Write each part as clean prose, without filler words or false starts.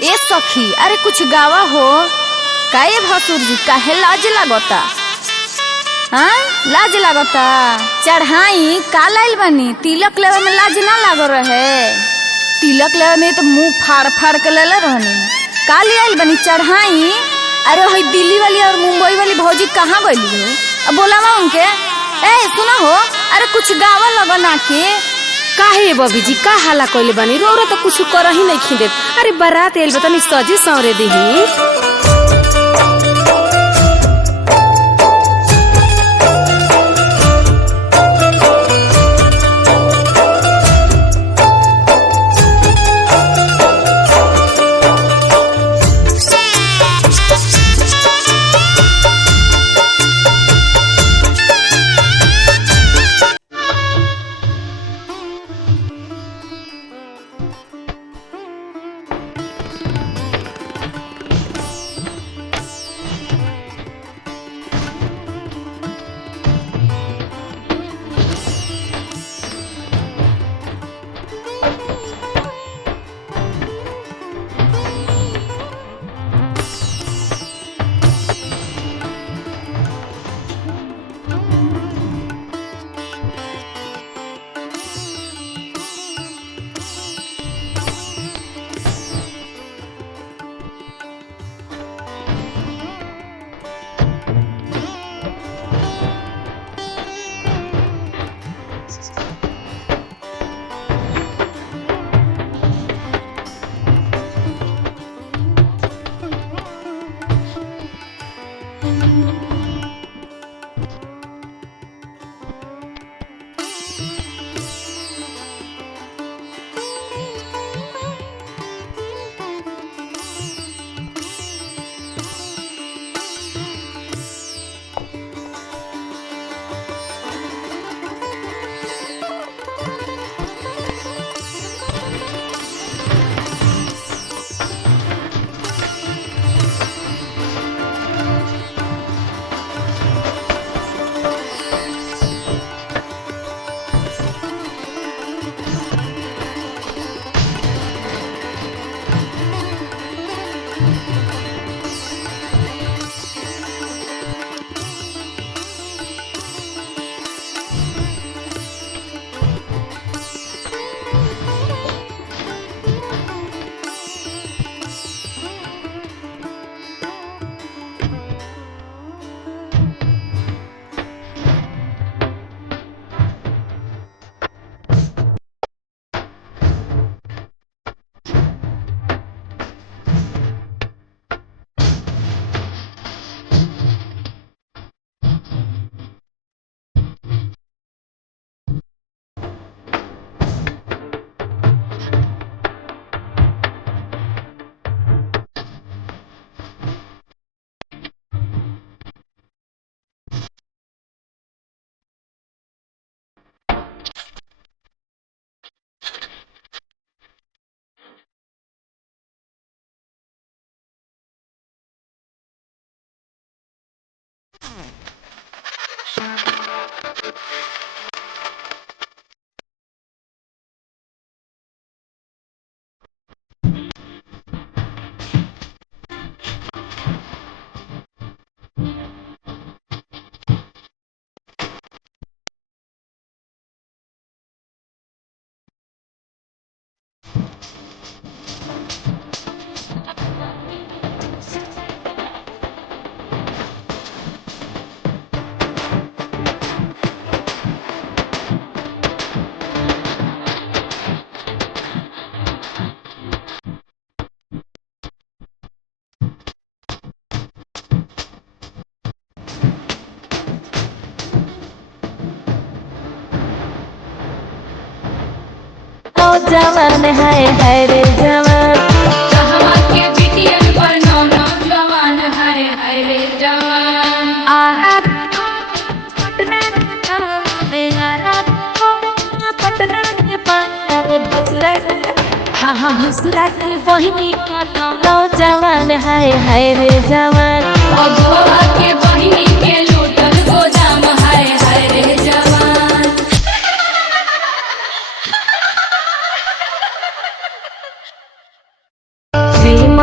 ए सखी, अरे कुछ गावा हो। काहे भसुर जी, काहे लाज लागता? हाँ, लाज लागता। चढ़ाई का लाइल बनी, तिलक लेवे में लाज ना लाग रहे। तिलक लेवे में तो मुंह फाड़ फाड़ के ले रहनी। का ले आइल बनी चढ़ाई? अरे वही दिल्ली वाली और मुंबई वाली भौजी कहाँ गई हो? अब बोलावा उनके। ए सुना हो, अरे कुछ गावा लगा ना के। काहे बबी जी, का हाला कइले बानी? रोरा तो कुछ कर ही नहीं खिंदे। अरे बारात एल बतनी सजे सौरे देही। जवान है रे जवान, कहवा के बिटियन पर नौनो जवान है रे जवान। पटना पटना के पार बसरा, हाँ बसरा के बहिनी का नौनो जवान है रे जवान। अगवा के बहिनी के लूटल गोदाम है रे जवान। Dream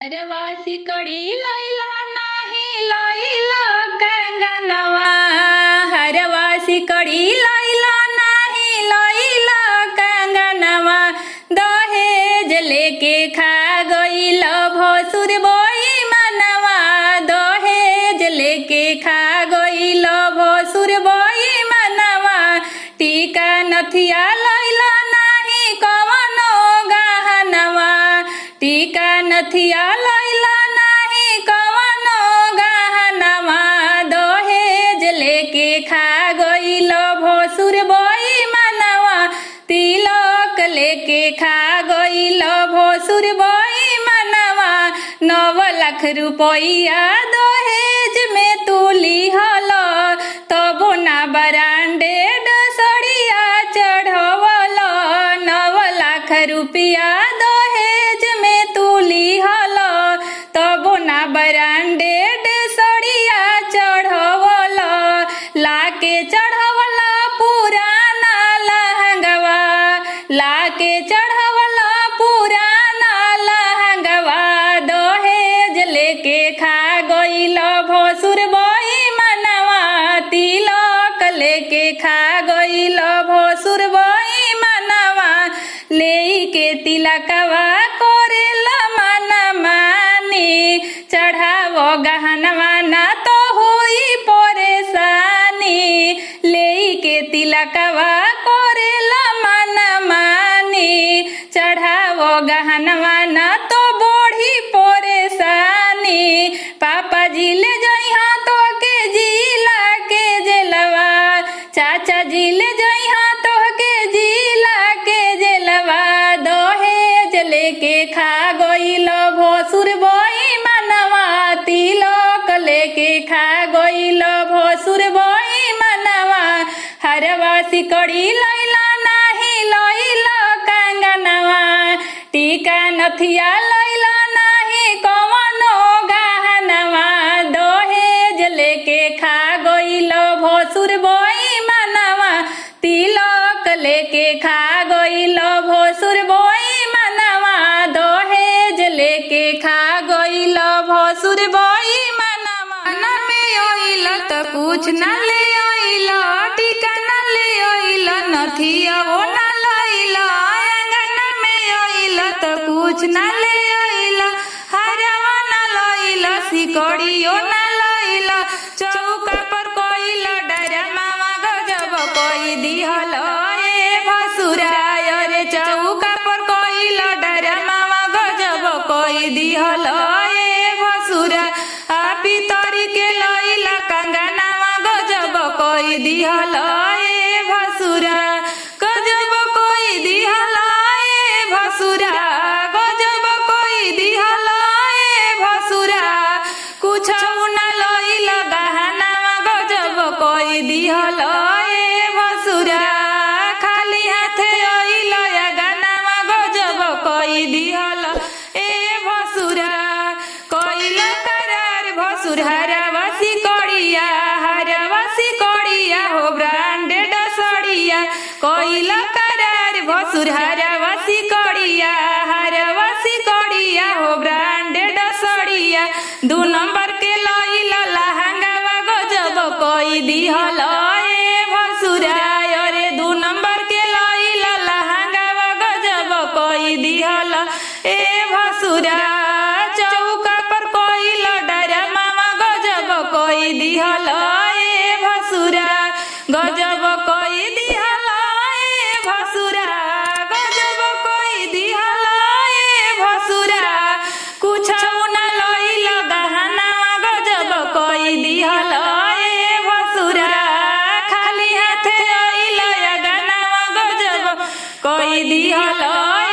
हरवासी कड़ी लैला नाही लैला कंगनवा हरवासी कड़ी लैला नाही लैला कंगनवा दहेज लेके खा गइल भसुर बोई मनवा दहेज लेके खा गइल भसुर बोई मनवा टीका नथिया लैला नाही कवनो गहनवा टीका नथिया लैला नाही कवनो गहनवा दहेज लेके खा गइल भसुर बोई मनवा तिलक लेके खा गइल भसुर बोई मनवा 9 लाख रुपया दहेज में तू लिहल तबो ना ब्रांडेड सड़िया चढ़वल 9 लाख रुपया दहेज में तू लिहल तबो ना ब्रांडेड सड़िया चढ़वल लाके चढ़वल पुराना लहंगवा लाके चढ़वल पुराना लहंगवा दहेज लेके खा गइल भसुर बोई मनवा तिलक लेके खा गइल भसुर बोई मनवा लेके तिलकवा करेला मन मानी चढ़ावो गहनवा ना तो होई परेशानी लेके तिलकवा करेला मन मानी चढ़ावो गहनवा ना तो बड़ी परेशानी पापा जी ले जइहा तो के जिला के जेलवा चाचा जी ले जइहा तो के जिला के जेलवा दहेज लेके खा गइल भसुर बोई मनवा तिलक लेके खा गइल भसुर बोई मनवा हरवासी कड़ी लैला नाही लैला कंगनवा टीका नथिया लैला नाही कवनो गहनवा दहेज लेके खा गइल भसुर बोई मनवा तिलक लेके खा गइल भसुर बोई मनवा दहेज लेके खा गइल भसुर बोई मनवा न में आइल त कुछ न ले आइल टीका न ले आइल नथिया वो न लइल अंगन में आइल त कुछ न ले आइल हरवा न लइल सिकड़ियो न लइल चौका पर कोइल डरमावा गजब कोई दिहल ए भसुरा रे चौका पर कोइल डरमावा गजब कोई दिहल ए भसुरा आपी तरी के लइल कंगनवा गजब कोई दिहल ए भसुरा गजब कोई दिहल ए भसुरा गजब कोई दिहल ए भसुरा कुछ न लइल गहनवा गजब कोई दिहल ए भसुरा खाली हाथे आइल गहनवा गजब कोई दिहल ए भसुरा कोइल करार भसुर हरवासी कड़िया हो ब्रांडेड सड़िया कोइल करार भसुर हरवासी कड़िया हो ब्रांडेड सड़िया 2 नंबर के लइल लहंगावा गजब कोई दिहल ए भसुरा रे 2 नंबर के लइल लहंगावा गजब कोई दिहल ए भसुरा चौका पर कोइल डरमावा गजब कोई दिहल ए भसुरा गजब कोई दिहल ए भसुरा गजब कोई दिहल ए भसुरा कुछ न लइल गहनवा गजब कोई दिहल ए भसुरा खाली हाथे आइल गहनवा गजब कोई दिहल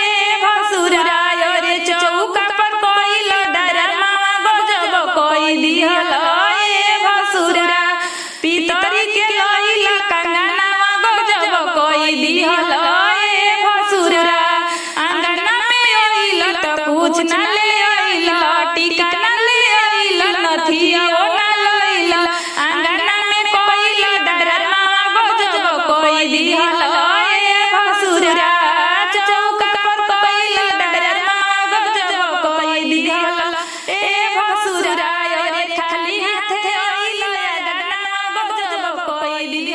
ए भसुरा रे चौका पर कोइल डरमावा गजब कोई दिहल ए भसुरा पितरी के लइल कंगनवा गजब कोई दिहल ए भसुरा दीदी